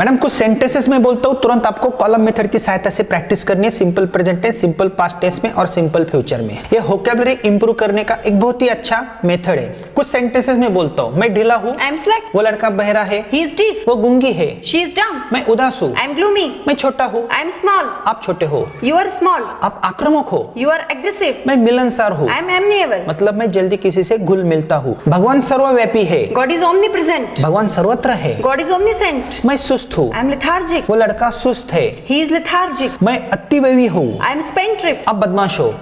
Madam कुछ sentences में बोलता हूँ, तुरंत आपको कॉलम मेथड की सहायता से प्रैक्टिस करनी है। Simple present tense, simple past tense में और सिंपल फ्यूचर में। ये वोकैबुलरी इंप्रूव करने का एक बहुत ही अच्छा मेथड है। कुछ सेंटेंसेस में बोलता हूँ, मैं ढीला हूँ, वो लड़का बहरा है, वो गूंगी है, मैं उदास हूँ, मैं छोटा हूँ, आप छोटे हो, आप आक्रामक हो, मैं मिलनसार हूँ, मतलब मैं जल्दी किसी से घुल मिलता हूँ। भगवान सर्वव्यापी है, भगवान सर्वत्र है, मैं सुस्त हूँ, वो लड़का सुस्त है, मैं अतिव्ययी हूँ, आप बदमाश हो,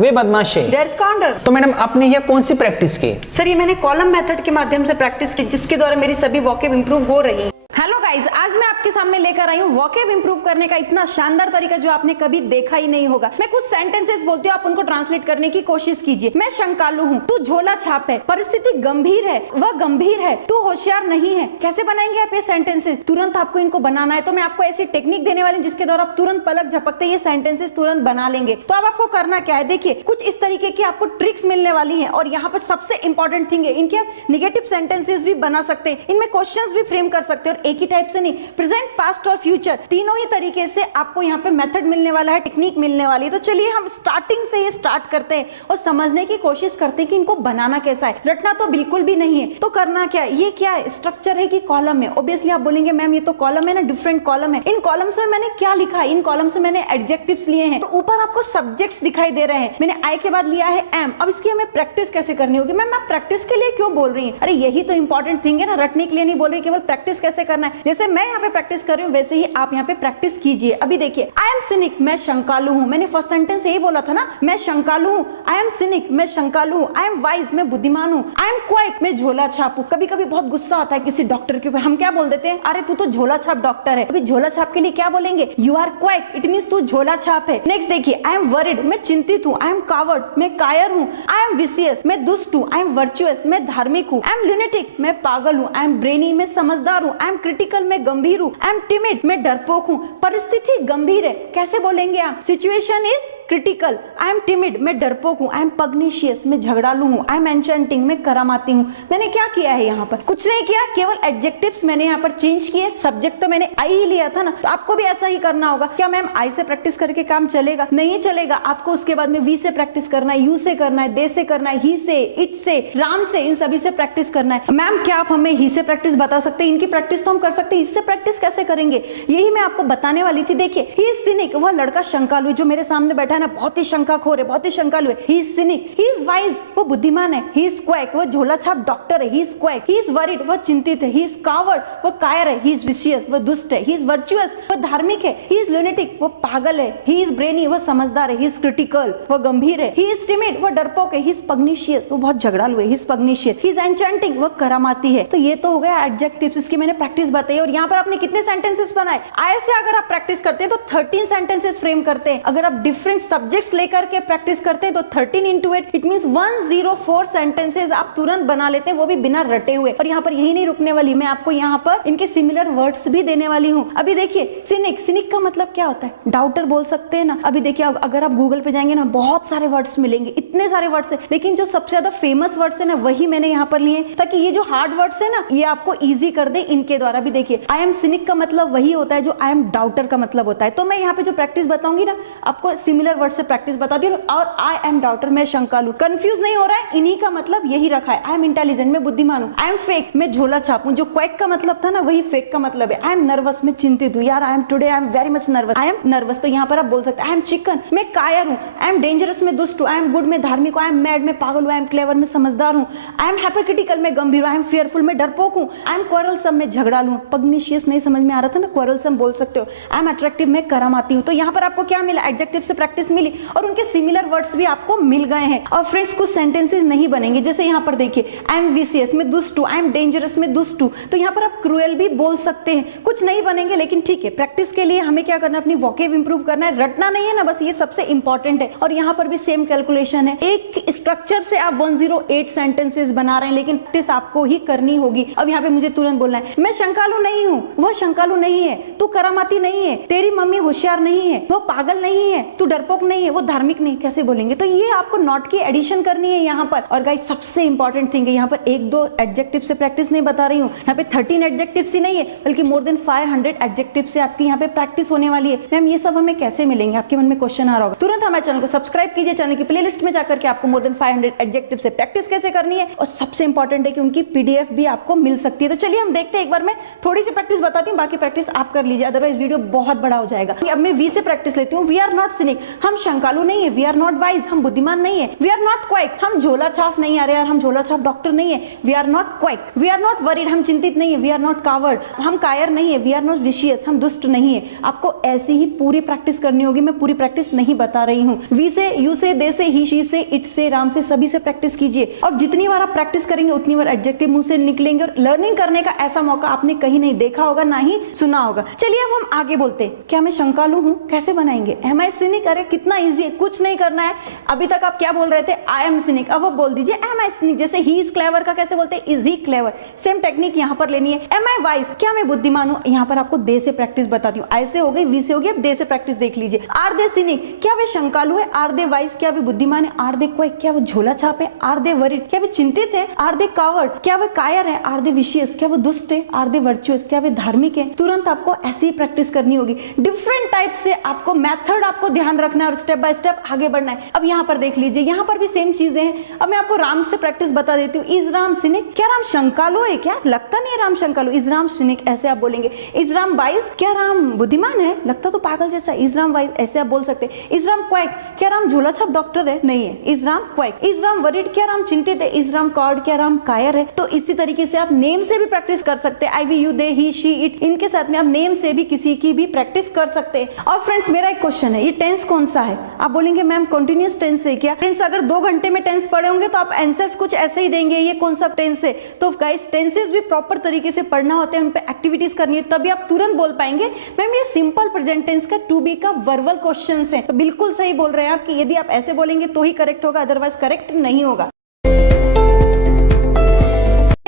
वे बदमाश है। तो मैडम आपने यह कौन सी प्रैक्टिस की? सर ये मैंने कॉलम मेथड के माध्यम से प्रैक्टिस की, जिसके द्वारा मेरी सभी वोकैब इंप्रूव हो रही है। हेलो गाइज, आज मैं आपके सामने लेकर आई हूँ वोकैब इंप्रूव करने का इतना शानदार तरीका जो आपने कभी देखा ही नहीं होगा। मैं कुछ सेंटेंसेस बोलती हूँ, आप उनको ट्रांसलेट करने की कोशिश कीजिए। मैं शंकालु हूँ, तू झोला छाप है, परिस्थिति गंभीर है, वह गंभीर है, तू होशियार नहीं है। कैसे बनाएंगे आप ये सेंटेंसेस? तुरंत आपको इनको बनाना है, तो मैं आपको ऐसी टेक्निक देने वाली हूँ जिसके द्वारा आप तुरंत पलक झपकते ये सेंटेंसेस तुरंत बना लेंगे। तो अब आपको करना क्या है, देखिए कुछ इस तरीके की आपको ट्रिक्स मिलने वाली है। और यहाँ पर सबसे इंपॉर्टेंट थिंग है, इनके आप निगेटिव सेंटेंसेस भी बना सकते हैं, इनमें क्वेश्चंस भी फ्रेम कर सकते हैं, और एक ही टाइप से नहीं, प्रेजेंट, पास्ट और फ्यूचर तीनों ही तरीके से आपको यहाँ पे मेथड मिलने वाला है, टेक्निक मिलने वाली है। तो चलिए हम स्टार्टिंग से ही स्टार्ट करते हैं और समझने की कोशिश करते हैं कि इनको बनाना कैसा है। रटना तो बिल्कुल भी नहीं है। तो करना क्या है, ये क्या है, स्ट्रक्चर है कि कॉलम है? ऑब्वियसली आप बोलेंगे मैम ये तो कॉलम है ना, डिफरेंट कॉलम है। इन कॉलम्स में मैंने क्या लिखा है? इन कॉलम से मैंने एडजेक्टिव्स लिए हैं। तो ऊपर आपको सब्जेक्ट्स दिखाई दे रहे हैं, मैंने आई के बाद लिया है एम। अब इसकी हमें प्रैक्टिस कैसे करनी होगी? मैम आप प्रैक्टिस के लिए क्यों बोल रही है? अरे यही तो इंपॉर्टेंट थिंग है ना, रटने के लिए नहीं बोल रही, केवल प्रैक्टिस कैसे करना है। जैसे मैं यहाँ पे प्रैक्टिस कर रही हूँ वैसे ही आप यहाँ पे प्रैक्टिस कीजिए। अभी देखिए, आई एम सिनिक, मैं शंकालु हूँ। मैंने फर्स्ट सेंटेंस यही बोला था ना, मैं शंकालु हूँ। आई एम सिनिक, मैं शंकालु हूँ। आई एम वाइज, मैं बुद्धिमान हूँ। आई एम क्वाइक, मैं झोला छाप हूँ। कभी कभी बहुत गुस्सा आता है किसी डॉक्टर के ऊपर, हम क्या बोल देते हैं, अरे तू तो झोला छाप डॉक्टर है। अभी झोला छाप के लिए क्या बोलेंगे? यू आर क्वाइक, इट मींस तू झोला छाप है। नेक्स्ट देखिए, आई एम वरिड, मैं चिंतित हूँ। आई एम कावर्ड, मैं कायर हूँ। आई एम विशियस, मैं दुष्ट हूँ। आई एम वर्चुअस, मैं धार्मिक हूँ। आई एम ल्यूनेटिक, मैं पागल हूँ। आई एम ब्रेनी, मैं समझदार हूँ। आई एम क्रिटिकल, मैं गंभीर हूँ। आई एम टिमिड, मैं डरपोक हूँ। परिस्थिति गंभीर है, कैसे बोलेंगे आप? Situation is critical. I am timid, मैं डरपोक हूँ। आई एम पग्निशियस, मैं झगड़ालू हूँ। आई एम एन्चेंटिंग, मैं करामाती हूँ। मैंने क्या किया है यहाँ पर? कुछ नहीं किया, केवल एडजेक्टिव्स मैंने यहाँ पर चेंज किए। सब्जेक्ट तो मैंने आई ही लिया था ना, तो आपको भी ऐसा ही करना होगा। क्या मैम आई से प्रैक्टिस करके काम चलेगा? नहीं चलेगा। आपको उसके बाद में वी से प्रैक्टिस करना है, यू से करना है, दे से करना है, ही से, इट से, राम से, इन सभी से प्रैक्टिस करना है। मैम क्या आप हमें ही से प्रैक्टिस बता सकते हैं? इनकी प्रैक्टिस तो हम कर सकते हैं, इससे प्रैक्टिस कैसे करेंगे? यही मैं आपको बताने वाली थी। देखिए, ही इज सिनिक, वह लड़का शंकालु जो मेरे सामने बैठा है ना, बहुत ही शंकाखोर है, बहुत ही शंकालु है। He is scenic, he is wise, वो बुद्धिमान है। ही इज क्वैक, वो झोला छाप डॉक्टर है। He is quack, he is worried, वो चिंतित है। ही इज कावर्ड, वो कायर है। ही इज विशियस, वो दुष्ट है। ही इज वर्चुअस, वो धार्मिक है। ही इज ल्यूनेटिक, वो पागल है। ही इज ब्रेनी, वो समझदार है। ही इज क्रिटिकल, वो गंभीर है। ही इज टिमिड, वो डरपोक है। ही इज पग्निशियस, वो बहुत झगड़ालू है। He is pugnacious. He is enchanting, वो करामाती है। तो ये तो हो गया एडजेक्टिव्स, इसकी मैंने प्रैक्टिस बताई। और यहाँ पर आपने कितने सेंटेंसेस बनाए? आई से अगर आप प्रैक्टिस करते हैं तो 13 सेंटेंसेस फ्रेम करते हैं। अगर आप डिफरेंट सब्जेक्ट्स लेकर के प्रैक्टिस करते हैं तो 13 into 8, इट मींस 104 सेंटेंसेस आप तुरंत बना लेते हैं, वो भी बिना रटे हुए। और यहाँ पर यही नहीं रुकने वाली, मैं आपको यहाँ पर इनके सिमिलर वर्ड्स भी देने वाली हूँ। अभी देखिए, सिनिक, सिनिक का मतलब क्या होता है? डाउटर बोल सकते हैं ना। अभी देखिए, अगर आप गूगल पे जाएंगे ना, बहुत सारे वर्ड्स मिलेंगे, इतने सारे वर्ड्स है, लेकिन जो सबसे ज्यादा फेमस वर्ड्स है ना, वही मैंने यहाँ पर लिए, ताकि ये जो हार्ड वर्ड्स है ना, ये आपको ईजी कर दे इनके द्वारा। भी देखिए, आई एम सिनिक का मतलब वही होता है जो आई एम डाउटर का मतलब होता है। तो मैं यहाँ पे जो प्रैक्टिस बताऊंगी ना, आपको सिमिलर वर्ड से प्रैक्टिस बताती हूँ। और आई एम डाउटर, मैं शंकालु, कंफ्यूज नहीं हो रहा है, इन्हीं का मतलब यही रखा है। आई एम इंटेलिजेंट, मैं बुद्धिमान हूँ। आई एम फेक, मैं झोला छाप हूँ। जो क्वैक का मतलब था ना, वही फेक का मतलब है। आई एम नर्वस, मैं चिंतित हूँ। यार I am today, I am very much nervous. I am nervous, तो यहाँ पर आप बोल सकते हैं आई एम चिकन, मैं कायर हूँ। आई एम डेंजरस, मैं दुष्ट हूँ। आई एम गुड, मैं धार्मिक हूँ। आई एम मैड, मैं पागल हूँ। आई एम क्लेवर, मैं समझदार हूँ। आई एम हाइपरक्रिटिकल, मैं गंभीर हूँ। आई एम फियरफुल, मैं डरपोक हूँ। आई एम क्वारलसम, मैं झगड़ालू हूँ। पग्निशियस नहीं समझ में आ रहा था ना, क्वारलसम बोल सकते हो। आई एम अट्रैक्टिव, मैं करामाती हूँ। तो यहाँ पर आपको क्या मिला? एडजेक्टिव से प्रैक्टिस मिली और उनके सिमिलर वर्ड्स भी आपको मिल गए हैं। और फ्रेंड्स, कुछ सेंटेंसेस नहीं बनेंगे, जैसे यहाँ पर देखिए, आई एम विशियस, मैं दुष्ट हूँ। आई एम डेंजरस, मैं दुष्ट हूँ। तो यहाँ पर आप क्रूएल भी बोल सकते हैं। कुछ नहीं बनेंगे, लेकिन ठीक है, प्रैक्टिस के लिए हमें क्या करना है? अपनी वोकैब इंप्रूव करना है, रटना नहीं है ना, बस ये सबसे इंपॉर्टेंट है। और यहाँ पर भी सेम कैलकुलेशन है, एक स्ट्रक्चर से आप 108 सेंटेंसेस बना रहे हैं, लेकिन प्रैक्टिस आपको ही करनी होगी। अब यहाँ पे मुझे तुरंत बोलना है, मैं शंकालु नहीं हूँ, वह शंकालु नहीं है, तू करामाती नहीं है, तेरी मम्मी होशियार नहीं है, वो पागल नहीं है, तू डरपोक डरपोक नहीं है, वो धार्मिक नहीं, कैसे बोलेंगे? तो ये आपको नॉट की एडिशन करनी है यहाँ पर। और गाइस सबसे इंपॉर्टेंट थिंग है, यहाँ पर एक दो एडजेक्टिव से प्रैक्टिस नहीं बता रही हूँ, यहाँ पे 13 एडजेक्टिव्स ही नहीं है बल्कि मोर देन 500 एडजेक्टिव से आपकी यहाँ पे प्रैक्टिस होने वाली है। मैम ये सब हमें कैसे मिलेंगे? आपके मन में क्वेश्चन आ रहा होगा। तुरंत हमारे चैनल को सब्सक्राइब कीजिए, चैनल की प्लेलिस्ट में जाकर के आपको मोर देन 500 एडजेक्टिव से प्रैक्टिस कैसे करनी है, और सबसे इंपॉर्टेंट है कि उनकी पीडीएफ भी आपको मिल सकती है। तो चलिए हम देखते हैं, एक बार मैं थोड़ी सी प्रैक्टिस बताती हूँ, बाकी प्रैक्टिस आप कर लीजिए, अदरवाइज वीडियो बहुत बड़ा हो जाएगा। अब मैं वी से प्रैक्टिस लेती हूँ। वी आर नॉट सिनिक, हम शंकालु नहीं है। वी आर नॉट वाइज, हम बुद्धिमान नहीं है। वी आर नॉट क्वाइक, हम झोला छाप नहीं आ रहे यार, हम झोला छाप डॉक्टर नहीं है। We are not quack. We are not worried, हम चिंतित नहीं है। वी आर नॉट कावर्ड, हम कायर नहीं है। वी आर नॉट विशियस, हम दुष्ट नहीं है। आपको ऐसी ही पूरी प्रैक्टिस करनी होगी, मैं पूरी प्रैक्टिस नहीं बता रही हूँ। वी से, यू से, दे से, ही, शी से, इट से, राम से, सभी से प्रैक्टिस कीजिए, और जितनी बार आप प्रैक्टिस करेंगे उतनी बार एडजेक्टिव मुंह से निकलेंगे, और लर्निंग करने का ऐसा मौका आपने कहीं नहीं देखा होगा, ना ही सुना होगा। चलिए अब हम आगे बोलते हैं। क्या मैं शंकालु हूँ? कैसे बनाएंगे? एम आई सिनिक? अरे कितना इजी है, कुछ नहीं करना है। अभी तक आप क्या बोल रहे थे? आई एम सिनिक, अब वो बोल दीजिए एम आई सिनिक। जैसे ही इज क्लेवर का कैसे बोलते हैं? Is he clever. Same technique यहाँ पर लेनी है। एम आई वाइज, क्या मैं बुद्धिमान हूँ? यहाँ पर आपको दे से प्रैक्टिस बताती हूँ। आई से हो गई, वी से हो गई, अब दे से प्रैक्टिस देख लीजिए। आर दे सिनिक, क्या वे शंकालु है? आर दे वाइज, क्या वे बुद्धिमान है? आर दे क्वाइक, क्या वो झोला छाप है? आर दे वरीड, क्या वे चिंतित है? आर दे कावर्ड, क्या वे कायर है? आर दे विशियस, क्या वो दुष्ट है? आर दे वर्चुअस, क्या वे धार्मिक है? तुरंत आपको ऐसी ही प्रैक्टिस करनी होगी। डिफरेंट टाइप से आपको मेथड आपको ध्यान रखना है और स्टेप बाय स्टेप आगे बढ़ना है। अब यहाँ पर देख लीजिए, यहाँ पर भी सेम चीजें हैं। अब मैं आपको राम से प्रैक्टिस बता देती हूँ। इज राम सिनिक, क्या राम शंकालु है? क्या लगता नहीं है राम शंकालु। इज राम सिनिक, ऐसे आप बोलेंगे। इज राम वाइज, क्या राम बुद्धिमान है? लगता तो पागल जैसा। इज राम वाइज, ऐसे आप बोल सकते हैं। इज राम क्वाइक, क्या राम झोला छाप डॉक्टर है? नहीं है। Is Ram quack. Is Ram worried, क्या राम चिंतित है? इज राम कॉर्ड, क्या राम कायर है? तो इसी तरीके से आप नेम से भी प्रैक्टिस कर सकते हैं। I, we, you, they, he, she, it, इनके साथ में आप नेम से भी किसी की भी प्रैक्टिस कर सकते हैं। और फ्रेंड्स मेरा एक क्वेश्चन है, ये टेंस कौन सा है? आप बोलेंगे मैम कंटिन्यूअस टेंस है क्या? फ्रेंड्स अगर 2 घंटे में टेंस पढ़े होंगे तो आप आंसर्स कुछ ऐसे ही देंगे, ये कौन सा टेंस है? तो गाइस टेंसेस भी प्रॉपर तरीके से पढ़ना होता है, उन पे एक्टिविटीज करनी है, तभी आप तुरंत बोल पाएंगे। मैम ये सिंपल प्रेजेंट टेंस का टू बी का वर्बल क्वेश्चंस है। तो बिल्कुल सही बोल रहे हैं आप कि यदि आप ऐसे बोलेंगे तो ही करेक्ट होगा, अदरवाइज करेक्ट नहीं होगा।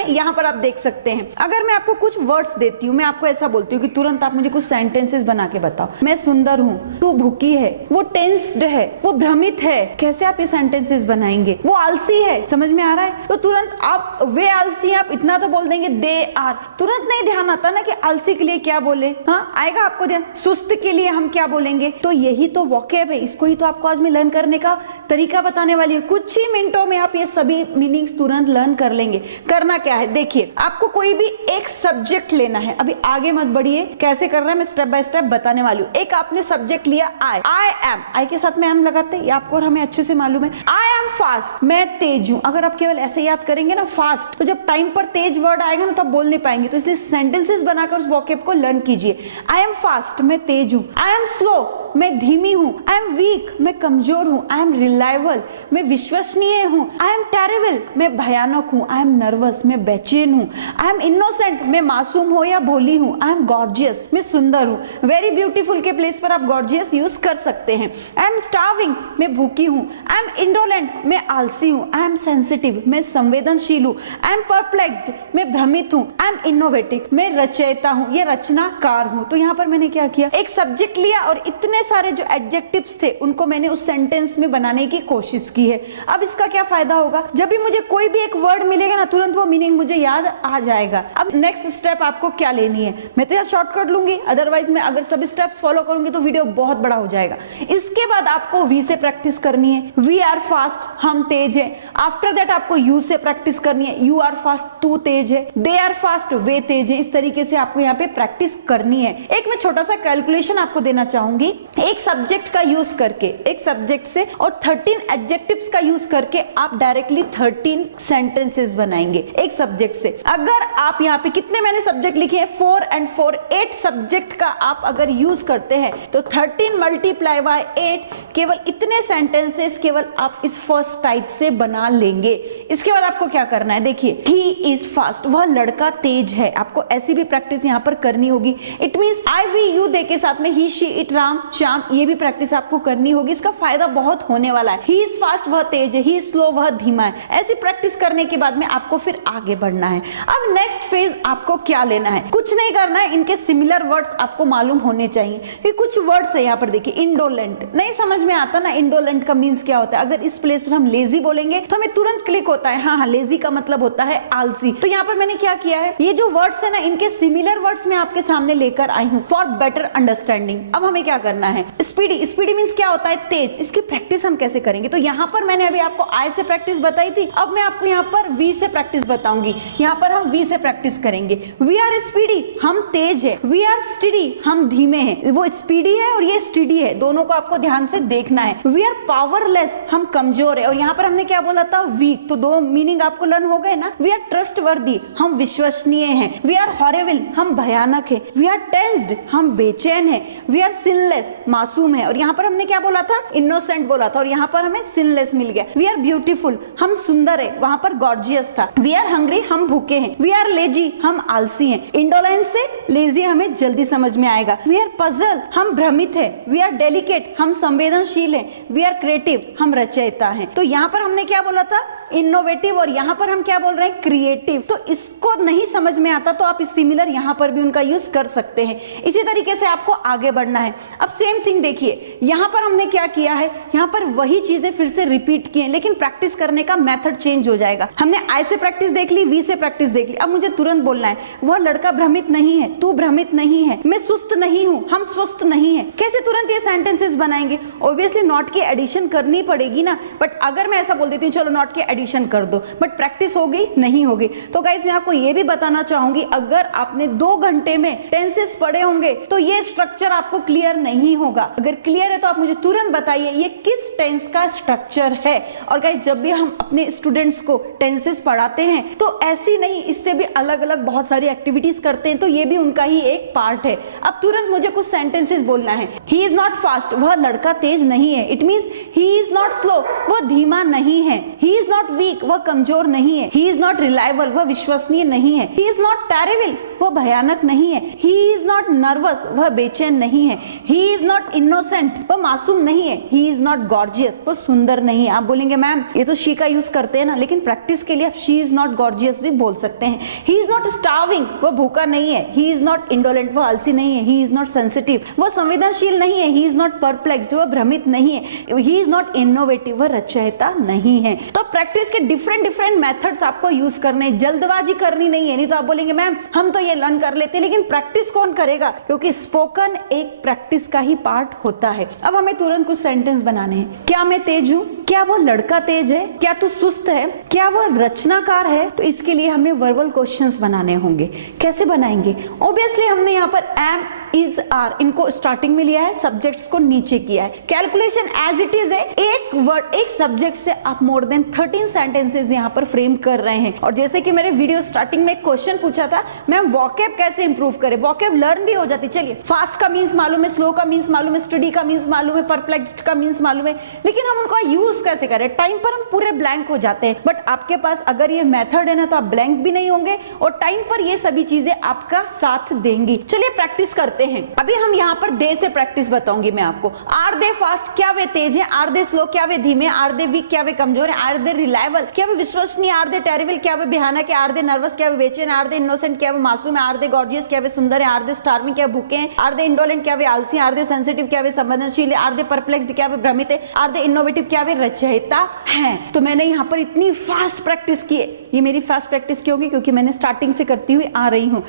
यहाँ पर आप देख सकते हैं, अगर मैं आपको कुछ वर्ड्स देती हूँ, मैं आपको ऐसा बोलती हूँ कि तुरंत आप मुझे कुछ सेंटेंसेस बना के बताओ। मैं सुंदर हूँ, तू भूखी है, वो टेंस्ड है, वो भ्रमित है। कैसे आप ये सेंटेंसेस बनाएंगे? वो आलसी है, समझ में आ रहा है? तो तुरंत आप वे आलसी, आप इतना तो बोल देंगे दे आर। तुरंत नहीं ध्यान आता ना कि आलसी के लिए क्या बोले। हाँ आएगा आपको ध्यान। सुस्त के लिए हम क्या बोलेंगे? तो यही तो वोकैब है, इसको ही तो आपको आज मैं लर्न करने का तरीका बताने वाली हूँ। कुछ ही मिनटों में आप ये सभी मीनिंग्स तुरंत लर्न कर लेंगे। करना क्या है, देखिए आपको कोई भी एक सब्जेक्ट लेना है। अभी आगे मत बढ़िए, कैसे करना है मैं स्टेप बाय स्टेप बताने वाली हूँ। एक आपने सब्जेक्ट लिया आई, आई एम, आई के साथ में एम लगाते हैं, ये आपको और हमें अच्छे से मालूम है। आई एम फास्ट, मैं तेज हूँ। अगर आप केवल ऐसे याद करेंगे ना फास्ट, तो जब टाइम पर तेज वर्ड आएगा ना तो आप बोल नहीं पाएंगे। तो इसलिए सेंटेंसेस बनाकर उस वोकैब को लर्न कीजिए। आई एम फास्ट, मैं तेज हूँ। आई एम स्लो, मैं धीमी हूँ। आई एम वीक, मैं कमजोर हूँ। आई एम रिलायबल, मैं विश्वसनीय हूँ। आई एम टेरिबल, मैं भयानक हूँ। आई एम नर्वस, मैं बेचैन हूँ। आई एम इनोसेंट, मैं मासूम हो या भोली हूँ। आई एम गॉर्जियस, मैं सुंदर हूँ। वेरी ब्यूटीफुल के प्लेस पर आप गॉर्जियस यूज कर सकते हैं। आई एम स्टार्विंग, मैं भूखी हूँ। आई एम इंडोलेंट, मैं आलसी हूँ। आई एम सेंसिटिव, मैं संवेदनशील हूँ। आई एम परप्लेक्स्ड, मैं भ्रमित हूँ। आई एम इनोवेटिव, मैं रचयिता हूँ, ये रचनाकार हूँ। तो यहाँ पर मैंने क्या किया, एक सब्जेक्ट लिया और इतने सारे जो एडजेक्टिव्स थे उनको मैंने उस सेंटेंस में बनाने की कोशिश की है। अब इसका क्या फायदा होगा, जब भी मुझे कोई भी एक वर्ड मिलेगा ना तुरंत वो मीनिंग मुझे याद आ जाएगा। अब नेक्स्ट स्टेप आपको क्या लेनी है, मैं तो यहाँ शॉर्टकट लूंगी, अदरवाइज मैं अगर सभी स्टेप्स फॉलो करूंगी तो वीडियो बहुत बड़ा हो जाएगा। इसके बाद आपको वी से प्रैक्टिस करनी है। वी आर फास्ट, हम तेज है। आफ्टर दैट आपको यू से प्रैक्टिस करनी है। यू आर फास्ट, तू तेज है। दे आर फास्ट, वे तेज है। इस तरीके से आपको यहाँ पे प्रैक्टिस करनी है। एक मैं छोटा सा कैलकुलेशन आपको देना चाहूंगी। एक सब्जेक्ट का यूज करके, एक सब्जेक्ट से और 13 एडजेक्टिव्स का यूज करके आप डायरेक्टली 13 सेंटेंसेस बनाएंगे एक सब्जेक्ट से। अगर आप यहाँ पे कितने मैंने सब्जेक्ट लिखे हैं 4 and 4 8 सब्जेक्ट का आप अगर यूज करते हैं तो 13 मल्टीप्लाई बाय 8 केवल इतने सेंटेंसेस केवल आप इस फर्स्ट टाइप से बना लेंगे। इसके बाद आपको क्या करना है, देखिए ही इज फास्ट, वह लड़का तेज है। आपको ऐसी भी प्रैक्टिस यहाँ पर करनी होगी। It means I we you they के साथ में ही शी इट राम शाम ये भी प्रैक्टिस आपको करनी होगी। इसका फायदा बहुत होने वाला है। ही इज फास्ट वह तेज है, ही इज स्लो वह धीमा है। ऐसी प्रैक्टिस करने के बाद में आपको फिर आगे बढ़ना है। अब नेक्स्ट फेज आपको क्या लेना है, कुछ नहीं करना है, इनके सिमिलर वर्ड्स आपको मालूम होने चाहिए। कि कुछ वर्ड्स है यहाँ पर देखिए, इंडोलेंट नहीं समझ में आता ना, इंडोलेंट का मीन्स क्या होता है। अगर इस प्लेस पर हम लेजी बोलेंगे तो हमें तुरंत क्लिक होता है, हाँ लेजी का मतलब होता है आलसी। तो यहाँ पर मैंने क्या किया है, ये जो वर्ड्स है ना इनके सिमिलर वर्ड्स मैं आपके सामने लेकर आई हूँ फॉर बेटर अंडरस्टैंडिंग। अब हमें क्या करना है, स्पीडी, स्पीडी मीन्स क्या होता है, तेज। इसकी प्रैक्टिस हम कैसे करेंगे, तो यहाँ पर मैंने अभी आपको आई से प्रैक्टिस बताई थी, अब मैं आपको यहाँ पर वी से प्रैक्टिस बताऊंगी। यहाँ पर हम वी से प्रैक्टिस करेंगे। वी आर स्पीडी, हम तेज है। वी आर स्टडी, हम धीमे हैं। वो स्पीडी है और ये स्टडी है, दोनों को आपको ध्यान से देखना है। वी आर पावरलेस, हम कमजोर है। और यहाँ पर हमने क्या बोला था, वीक, तो दो मीनिंग आपको लर्न हो गए ना। वी आर ट्रस्टवर्दी, हम विश्वसनीय हैं। वी आर हॉरेबल, हम भयानक है। वी आर टेंस्ड, हम बेचैन है। वी आर सिनलेस, मासूम है। और यहाँ पर हमने क्या बोला था, इनोसेंट बोला था, और यहाँ पर हमें सिनलेस मिल गया। वी आर ब्यूटीफुल, हम सुंदर है, वहां पर गॉर्जियस था। वी आर हंग्री, हम भूखे हैं। वी आर लेजी, हम आलसी हैं। इंडोलेंस से लेजी हमें जल्दी समझ में आएगा। वी आर पजल, हम भ्रमित है। वी आर डेलिकेट, हम संवेदनशील हैं। वी आर क्रिएटिव, हम रचयिता हैं। तो यहाँ पर हमने क्या बोला था, इनोवेटिव, और यहाँ पर हम क्या बोल रहे हैं, क्रिएटिव। तो इसको नहीं समझ में आता तो आप इस सिमिलर यहाँ पर भी उनका यूज कर सकते हैं। इसी तरीके से आपको आगे बढ़ना है। अब सेम थिंग देखिए, यहाँ पर हमने क्या किया है, यहाँ पर वही चीजें फिर से रिपीट की हैं, लेकिन प्रैक्टिस करने का मेथड चेंज हो जाएगा। हमने आई से प्रैक्टिस देख ली, वी से प्रैक्टिस देख ली। अब मुझे तुरंत बोलना है, वह लड़का भ्रमित नहीं है, तू भ्रमित नहीं है, मैं सुस्त नहीं हूँ, हम स्वस्थ नहीं है। कैसे तुरंत ये सेंटेंसेस बनाएंगे, ऑब्वियसली नॉट की एडिशन करनी पड़ेगी ना। बट अगर मैं ऐसा बोल देती हूँ, चलो नॉट की एडिशन कर दो, बट प्रैक्टिस हो गई नहीं होगी। तो गाइस मैं आपको ये भी बताना चाहूंगी, अगर आपने 2 घंटे में टेंसेस पढ़े होंगे तो ये स्ट्रक्चर आपको क्लियर नहीं होगा। अगर क्लियर है तो आप मुझे तुरंत बताइए ये किस टेंस का स्ट्रक्चर है। और गाइस जब भी हम अपने स्टूडेंट्स को टेंसेस पढ़ाते हैं तो ऐसी नहीं, इससे भी अलग अलग बहुत सारी एक्टिविटीज करते हैं, तो ये भी उनका ही एक पार्ट है। अब तुरंत मुझे कुछ सेंटेंसेस बोलना है। ही इज नॉट फास्ट, वह लड़का तेज नहीं है। It means he is not slow, वह धीमा नहीं है। ही इज नॉट वीक, वह कमजोर नहीं है। ही इज नॉट रिलायबल, वह विश्वसनीय नहीं है। ही इज नॉट टेरिबल, वह भयानक नहीं है। ही इज नॉट नर्वस, वह बेचैन नहीं है। ही इज नॉट इनोसेंट, वह मासूम नहीं है। ही इज नॉट गॉर्जियस, वह सुंदर नहीं है। आप बोलेंगे मैम ये तो शी का यूज करते हैं ना, लेकिन प्रैक्टिस के लिए आप शी इज नॉट गॉर्जियस भी बोल सकते हैं। ही इज नॉट स्टार्विंग, वह भूखा नहीं है। ही इज नॉट इंडोलेंट, वह आलसी नहीं है। ही इज नॉट सेंसिटिव, वह संवेदनशील नहीं है। ही इज नॉट परप्लेक्स्ड, वह भ्रमित नहीं है। ही इज नॉट इनोवेटिव, वह रचयिता नहीं है। तो प्रैक्टिस के डिफरेंट मेथड्स आपको यूज करने, जल्दबाजी करनी नहीं है। नहीं तो आप बोलेंगे मैम हम तो ये लर्न कर लेते हैं, लेकिन प्रैक्टिस कौन करेगा, क्योंकि स्पोकन एक प्रैक्टिस का ही पार्ट होता है। अब हमें तुरंत कुछ सेंटेंस बनाने हैं। क्या मैं तेज हूँ, क्या वो लड़का तेज है, क्या तू सुस्त है, क्या वो रचनाकार है। तो इसके लिए हमें वर्बल क्वेश्चंस बनाने होंगे। कैसे बनाएंगे, ऑब्वियसली हमने यहाँ पर एम, इज, आर इनको स्टार्टिंग में लिया है, सब्जेक्ट्स को नीचे किया है। कैलकुलेशन एज इट इज है, एक वर्ड एक सब्जेक्ट से आप मोर देन 13 सेंटेंसेस यहाँ पर फ्रेम कर रहे हैं। और जैसे कि मेरे वीडियो स्टार्टिंग में एक क्वेश्चन पूछा था, मैम वॉकेब कैसे इंप्रूव करें, वॉकेब लर्न भी हो जाती। चलिए फास्ट का मीन्स मालूम है, स्लो का मीन्स मालूम है, स्टडी का मीन्स मालूम है, परप्लेक्स्ड का मीन्स मालूम है, लेकिन हम उनका यूज कैसे करें। टाइम पर हम पूरे ब्लैंक हो जाते हैं, बट आपके पास अगर ये मेथड है ना तो आप ब्लैंक भी नहीं होंगे और टाइम पर ये सभी चीजें आपका साथ देंगी। चलिए प्रैक्टिस करते हैं। अभी हम यहाँ पर दे से प्रैक्टिस बताऊंगी मैं आपको। आर दे फास्ट, क्या वे तेज है। आर दे स्लो, क्या वे धीमे। आर दे वीक, क्या वे कमजोर है। आर दे रिलायबल, क्या वे विश्वसनीय। आर दे टेरिबल, क्या वे भयानक है। आर दे नर्वस, क्या वे बेचैन। आर दे इनोसेंट, क्या वे मासूम है। आर दे गॉर्जियस, क्या वे सुंदर है। आर दे स्टार्विंग, क्या भूखे हैं। आर दे इंडोलेंट, क्या वे आलसी। आर दे सेंसिटिव, क्या वे संवेदनशील है। आर दे परप्लेक्स्ड, क्या वे भ्रमित है। आर दे इनोवेटिव, क्या वे रचयिता हैं। तो मैंने यहाँ पर इतनी फास्ट प्रैक्टिस की है। ये मेरी फास्ट प्रैक्टिस क्यों होगी, क्योंकि मैंने स्टार्टिंग से करती हुई आ रही हूँ।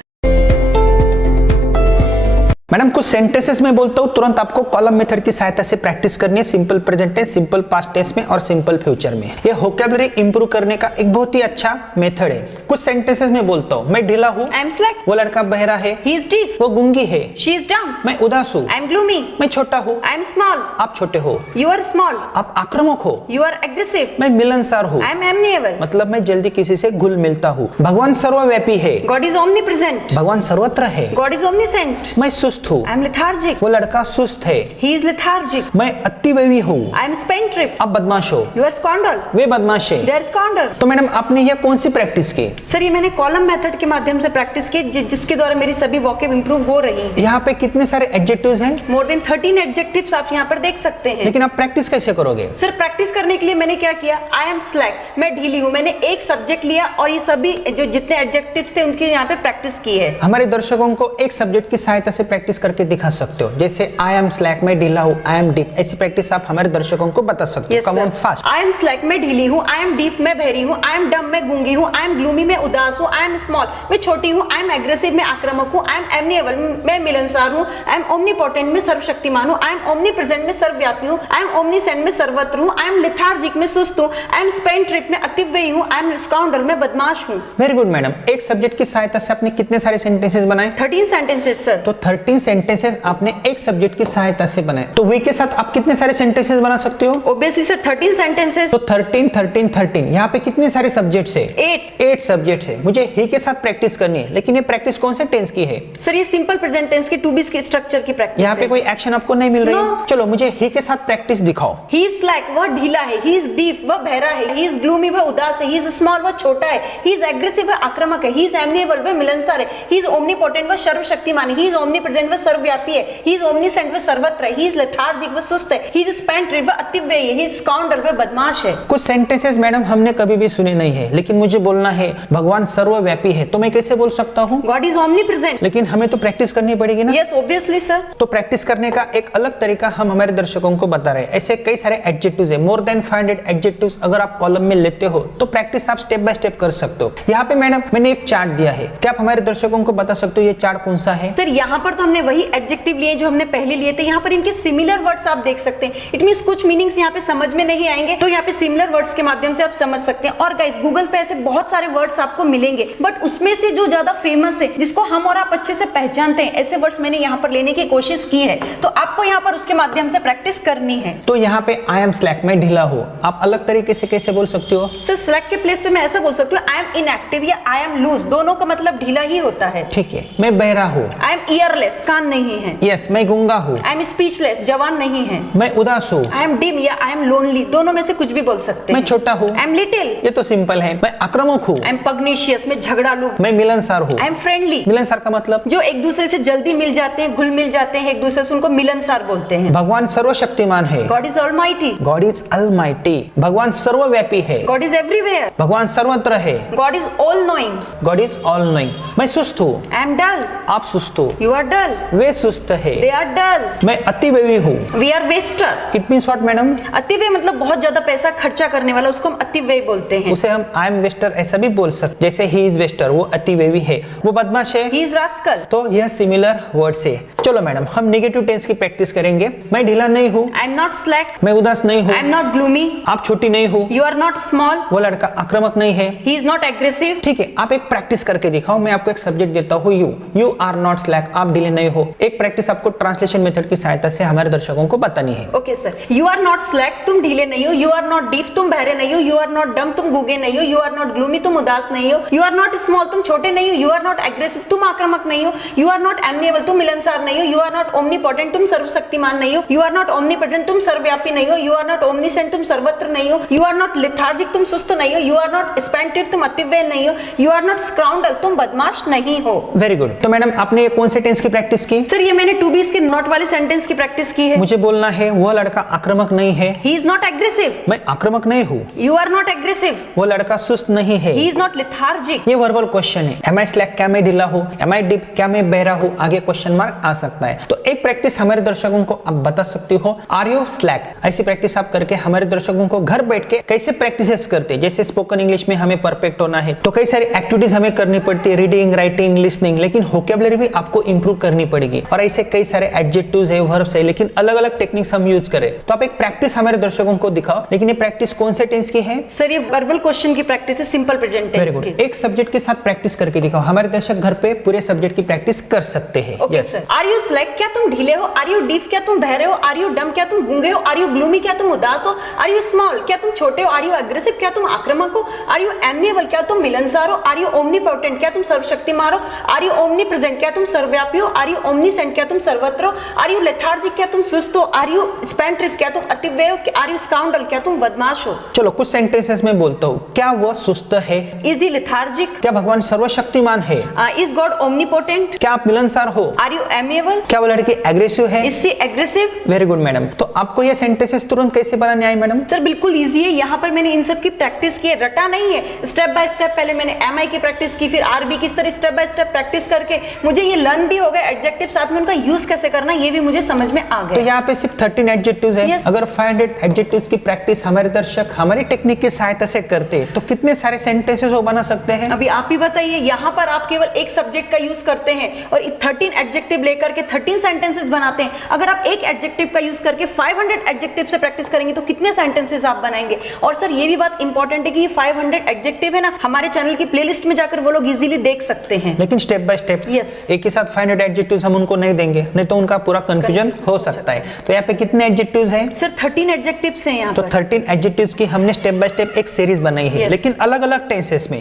मैडम कुछ सेंटेंसेस में बोलता हूँ, तुरंत आपको कॉलम मेथड की सहायता से प्रैक्टिस करनी है। Simple present tense, simple past tense में और सिंपल फ्यूचर में। ये वोकैबुलरी इंप्रूव करने का एक बहुत ही अच्छा मेथड है। कुछ सेंटेंसेस में बोलता हूँ, मैं ढीला हूँ, आई एम स्लैक, वो लड़का बहरा है, ही इज डीफ, वो गूंगी है, शी इज डम, मैं उदास हूँ, आई एम ग्लूमी, मैं छोटा हूँ, आई एम स्मॉल, आप छोटे हो, यू आर स्मॉल, आप आक्रामक हो, यू आर एग्रेसिव, मैं मिलनसार हूँ, आई एम एमिएबल, मतलब मैं जल्दी किसी से घुल मिलता हूँ। भगवान सर्वव्यापी है, गॉड इज ओमनीप्रेजेंट, भगवान सर्वत्र है, गॉड इज ओमनीसेंट, मैं सुस्त सुस्त हूँ। आई एम लेथार्जिक, वो लड़का सुस्त है। ही इज लेथार्जिक, मैं अतिवेवी हूँ। आई एम स्पेंट्रिफ, आप बदमाश हो। यू आर स्कॉन्डल, वे बदमाश है। They are scoundrel. तो मैडम आपने यह कौन सी प्रैक्टिस की? सर ये मैंने कॉलम मेथड के माध्यम से प्रैक्टिस की जिसके द्वारा मेरी सभी वोकैब इंप्रूव हो रही हैं। यहाँ पे कितने सारे एडजेक्टिव्स हैं? मोर देन 13 एडजेक्टिव्स आप यहाँ पर देख सकते हैं। लेकिन आप प्रैक्टिस कैसे करोगे? सर प्रैक्टिस करने के लिए मैंने क्या किया, आई एम स्लैक, मैं ढीली हूँ, मैंने एक सब्जेक्ट लिया और ये सभी जो जितने एडजेक्टिव्स थे उनकी यहाँ पे प्रैक्टिस की है। हमारे दर्शकों को एक सब्जेक्ट की सहायता से प्रैक्टिस करके दिखा सकते हो, जैसे आई एम स्लैक, मैं ढीला हूँ, आई एम डीप। ऐसी प्रैक्टिस आप हमारे दर्शकों को बता सकते हो। Come on fast. I am slack, मैं ढीली हूँ, आई एम डीप, मैं बहरी हूँ, आई एम डम, मैं गूंगी हूँ, आई एम ग्लूमी, मैं उदास हूँ, आई एम स्मॉल, मैं छोटी हूँ, आई एम एग्रेसिव, मैं आक्रामक हूँ, आई एम एमिएबल, मैं मिलनसार हूँ, आई एम ओमनीपोटेंट, मैं सर्वशक्तिमान हूँ, आई एम ओमनीप्रेजेंट, मैं सर्वव्यापी हूँ, आई एम ओमनीसेंट, मैं सर्वत्र हूँ, आई एम लेथार्जिक, मैं सुस्त हूँ, आई एम स्पेंट्रिफ, मैं अतिव्ययी हूँ, आई एम स्काउंडल, मैं बदमाश हूँ। Very good madam. एक सब्जेक्ट की सहायता से आपने कितने सारे सेंटेंसेस बनाए? 13 सेंटेंसेस सर। तो 13 सेंटेंसेस आपने एक सब्जेक्ट की सहायता से बनाए। तो वी के साथ आप कितने सारे सेंटेंसेस बना सकते हो? Obviously sir 13 sentences. तो 13 13 13 यहाँ पे कितने सारे सब्जेक्ट्स है? 8 सब्जेक्ट्स है। मुझे ही के साथ प्रैक्टिस करनी है, लेकिन ये प्रैक्टिस कौन से टेंस की है? सर ये सिंपल प्रेजेंट टेंस के टू बी के स्ट्रक्चर की प्रैक्टिस यहाँ पे कोई एक्शन आपको नहीं मिल रही है। No. चलो मुझे ही के साथ प्रैक्टिस दिखाओ। ही इज स्लैक, वह ढीला है, ही इज डीप, वह बहरा है, ही इज ग्लूमी, वह उदास है, ही इज स्मॉल, वह छोटा है, ही इज एग्रेसिव, वह आक्रामक है, ही इज एमिएबल, वह मिलनसार है, ही इज ओमनीपोटेंट, वह सर्वशक्तिमान है, ही इज ओमनीप्रेजेंट, वह सर्वव्यापी है, ही इज ओमनीसेंट, वह सर्वत्र है, ही इज लेथार्जिक, वह सुस्त है, ही इज स्पेंट्रिफ, वह अतिव्ययी है, ही इज स्काउंडल, वह बदमाश है। कुछ सेंटेंसेस मैडम हमने कभी भी सुने नहीं है, लेकिन मुझे बोलना है भगवान सर्वव्यापी है, तो मैं कैसे बोल सकता हूँ? God is omnipresent. लेकिन हमें तो प्रैक्टिस करनी पड़ेगी ना। Yes obviously sir. तो प्रैक्टिस करने का एक अलग तरीका हम हमारे दर्शकों को बता रहे हैं। ऐसे कई सारे एडजेक्टिव्स है, मोर देन 500 एडजेक्टिव्स अगर आप कॉलम में लेते हो तो प्रैक्टिस आप स्टेप बाय स्टेप कर सकते हो। यहाँ पे मैडम मैंने एक चार्ट दिया है, क्या आप हमारे दर्शकों को बता सकते हो ये चार्ट कौन सा है? सर यहाँ पर तो हमने वही एडजेक्टिव लिए जो हमने पहले लिए थे। यहाँ पर इनके सिमिलर वर्ड्स आप देख सकते हैं। इट मींस कुछ मीनिंग्स यहाँ पे समझ में नहीं आएंगे, तो यहाँ पे सिमिलर वर्ड्स के माध्यम से आप समझ सकते हैं। और गाइस गूगल पे ऐसे बहुत सारे वर्ड्स आपको मिलेंगे, बट उसमें से जो ज्यादा फेमस है, जिसको हम और आप अच्छे से पहचानते हैं, ऐसे वर्ड्स मैंने यहाँ पर लेने की कोशिश की है। तो आपको यहाँ पर उसके माध्यम से प्रैक्टिस करनी है। तो यहाँ पे आई एम स्लैक, मैं ढीला हूँ, आप अलग तरीके से कैसे बोल सकते हो? सर स्लैक के प्लेस पे मैं ऐसा बोल सकती हूँ, आई एम इनएक्टिव या आई एम लूज, दोनों का मतलब ढीला ही होता है। ठीक है। मैं बहरा हूँ, आई एम ईयरलेस, कान नहीं है। यस। मैं गूंगा हूँ, आई एम स्पीचलेस, जवान नहीं है। मैं उदास हूँ, आई एम डिम या आई एम लोनली, दोनों में से कुछ भी बोल सकते हैं। मैं छोटा हूँ, आई एम लिटिल, ये तो सिंपल है। मैं आक्रामक हूँ, आई एम पग्नेशियस, मैं झगड़ालू। मैं मिलनसार हूँ, आई एम फ्रेंडली, मिलनसार का मतलब जो एक दूसरे से जल्दी मिल जाते हैं, घुल मिल जाते हैं एक दूसरे से, उनको मिलनसार बोलते हैं। भगवान सर्वशक्तिमान है, God is almighty, God is almighty. भगवान सर्वव्यापी है, गॉड इज एवरीवेयर, भगवान सर्वत्र है, God is all knowing. God is all knowing. मैं सुस्त हूँ, आई एम डल, आप सुस्त हो, यू आर डल, वे सुस्त है, दे आर डल, मैं अतिव्ययी हूँ। We are waster. It means what madam? अतिव्यय मतलब बहुत ज्यादा पैसा खर्चा करने वाला, उसको हम अतिव्यय बोलते हैं। उसे हम आई एम वेस्टर ऐसा भी बोल सकते, जैसे ही इज वेस्टर, वो अतिव्ययी है, वो बदमाश है। He is rascal. तो यह सिमिलर वर्ड से। चलो मैडम हम नेगेटिव टेंस की प्रैक्टिस करेंगे। मैं ढीला नहीं हूँ, आई एम नॉट स्लैक, मैं उदास नहीं हूँ, आई एम नॉट ग्लूमी, आप छोटी नहीं हो, यू आर नॉट स्मॉल, वो लड़का आक्रामक नहीं है। He is not aggressive. ठीक है, आप एक प्रैक्टिस करके दिखाओ। मैं आपको एक सब्जेक्ट देता हूँ, यू आर नॉट स्लैक, आप ढीले नहीं हो। एक प्रैक्टिस आपको ट्रांसलेशन मेथड की सहायता से हमारे दर्शकों को बतानी है। Okay sir. You are not slack, तुम ढीले नहीं हो। यू आर नॉट डीप, तुम बहरे नहीं हो। यू आर नॉट डम, तुम गूंगे नहीं हो। यू आर नॉट ग्लूमी, तुम उदास नहीं हो। यू आर नॉट स्मॉल, तुम छोटे नहीं हो। यू आर नॉट एग्रेसिव, तुम आक्रामक नहीं हो। यू आर नॉट एमिएबल, तुम मिलनसार नहीं हो। यू आर नॉट ओमनीपोटेंट, तुम सर्वशक्तिमान नहीं हो। यू आर नॉट ओमनीप्रेजेंट, तुम सर्वव्यापी नहीं हो। यू आर नॉट ओमनीसेंट, तुम सर्वत्र नहीं हो। यू आर नॉट लेथार्जिक, तुम सुस्त नहीं हो। यू आर नॉट स्पेंटिव, तुम अतिव्यय नहीं हो। यू आर नॉट स्काउंडल, तुम बदमाश नहीं हो। Very good. तो मैडम आपने ये कौन से टेंस की प्रैक्टिस की? सर ये मैंने टू बीस के नॉट वाले सेंटेंस की प्रैक्टिस की है। मुझे बोलना है वो लड़का आक्रामक नहीं है, ही इज नॉट एग्रेसिव, मैं आक्रामक नहीं हूँ। यू आर नॉट एग्रेसिव, वो लड़का सुस्त नहीं है, ही इज नॉट लेथार्जिक। ये वर्बल क्वेश्चन है। एम आई स्लैक, क्या मैं ढीला हूँ? एम आई डीप, क्या मैं बहरा हूँ? आगे क्वेश्चन मार्क आ सकता है। तो एक प्रैक्टिस हमारे दर्शकों को आप बता सकती हो, आर यू स्लैक? ऐसी प्रैक्टिस आप करके हमारे दर्शकों को घर बैठ के कैसे प्रैक्टिसेस करते हैं। जैसे स्पोकन इंग्लिश में हमें परफेक्ट होना है तो कई सारी एक्टिविटीज हमें करनी पड़ती है, रीडिंग, राइटिंग, लिसनिंग, लेकिन वोकैबुलरी भी आपको इंप्रूव करनी पड़ेगी। और ऐसे कई सारे एडजेक्टिव्स है, वर्ब्स है, लेकिन अलग अलग टेक्निक्स हम यूज करें। तो आप एक प्रैक्टिस हमारे दर्शकों को दिखाओ। लेकिन ये प्रैक्टिस कौन से टेंस की है? सर ये वर्बल क्वेश्चन की प्रैक्टिस है, simple present very tense good. की। एक सब्जेक्ट के साथ प्रैक्टिस करके दिखाओ। हमारे दर्शक घर पे पूरे सब्जेक्ट की प्रैक्टिस कर सकते हैं। Okay sir. Are you slack, क्या तुम ढीले हो, आर यू डीफ क्या तुम बहरे हो, आर यू डम क्या तुम गूंगे हो, आर यू ग्लूमी क्या तुम उदास हो, आर यू स्मॉल क्या तुम छोटे हो, आर यू एग्रेसिव क्या तुम आक्रामक हो, आर यू एमिएबल क्या तुम मिलनसार हो, आर यू ओमनीपोटेंट क्या तुम सर्वशक्तिमान हो, आर यू ओमनी प्रेजेंट क्या तुम सर्वव्यापी हो, आर यू ओमनीसेंट क्या तुम सर्वत्र हो, आर यू लेथार्जिक क्या तुम सुस्त हो, आर यू स्पेंट्रिफ क्या तुम अतिव्यय हो, आर यू स्काउंडल क्या तुम बदमाश हो। चलो कुछ सेंटेंसेस में बोलता हूँ, क्या वह सुस्त है? Is he lethargic? क्या भगवान सर्वशक्तिमान है? Is God omnipotent? क्या आप मिलनसार हो? Are you amiable? क्या वो लड़की एग्रेसिव है? Is she aggressive? Very good madam. तो आपको ये सेंटेंसेस तुरंत कैसे बनाने आए मैडम? सर बिल्कुल इजी है, यहाँ पर मैंने इन सब की प्रैक्टिस की है, रटा नहीं है। स्टेप बाय स्टेप पहले मैंने एमआई की प्रैक्टिस की, फिर आरबी की, इस तरह स्टेप बाय स्टेप प्रैक्टिस करके मुझे ये लर्न भी हो गया, एडजेक्टिव साथ में उनका यूज कैसे करना ये भी मुझे समझ में आ तो गया। यहाँ पे सिर्फ 13 एडजेक्टिव्स हैं। Yes. अगर 500 एडजेक्टिव्स की प्रैक्टिस हमारे दर्शक हमारी टेक्निक की सहायता से करते तो कितने सारे सेंटेंसेस वो बना सकते हैं? अभी आप ही बताइए, यहाँ पर आप केवल एक सब्जेक्ट का यूज करते हैं और 13 एडजेक्टिव लेकर के 13 सेंटेंसेस बनाते हैं। अगर आप एक एडजेक्टिव का यूज करके 500 एडजेक्टिव से प्रैक्टिस करेंगे तो कितने सेंटेंसेस आप बनाएंगे। और सर ये भी बात इंपॉर्टेंट है कि ये 500 एडजेक्टिव है ना, हमारे चैनल की प्लेलिस्ट में जाकर वो लोग इजीली देख सकते हैं। लेकिन स्टेप बाय स्टेप, Yes. एक ही साथ 500 एडजेक्टिव्स हम उनको नहीं देंगे, नहीं तो उनका पूरा कंफ्यूजन हो सकता है। तो यहाँ पे कितने एडजेक्टिव्स हैं? सर 13 एडजेक्टिव्स हैं यहाँ तो पर। 13 एडजेक्टिव्स की हमने स्टेप बाय स्टेप एक सीरीज बनाई है, Yes. लेकिन अलग अलग टेंसेस में।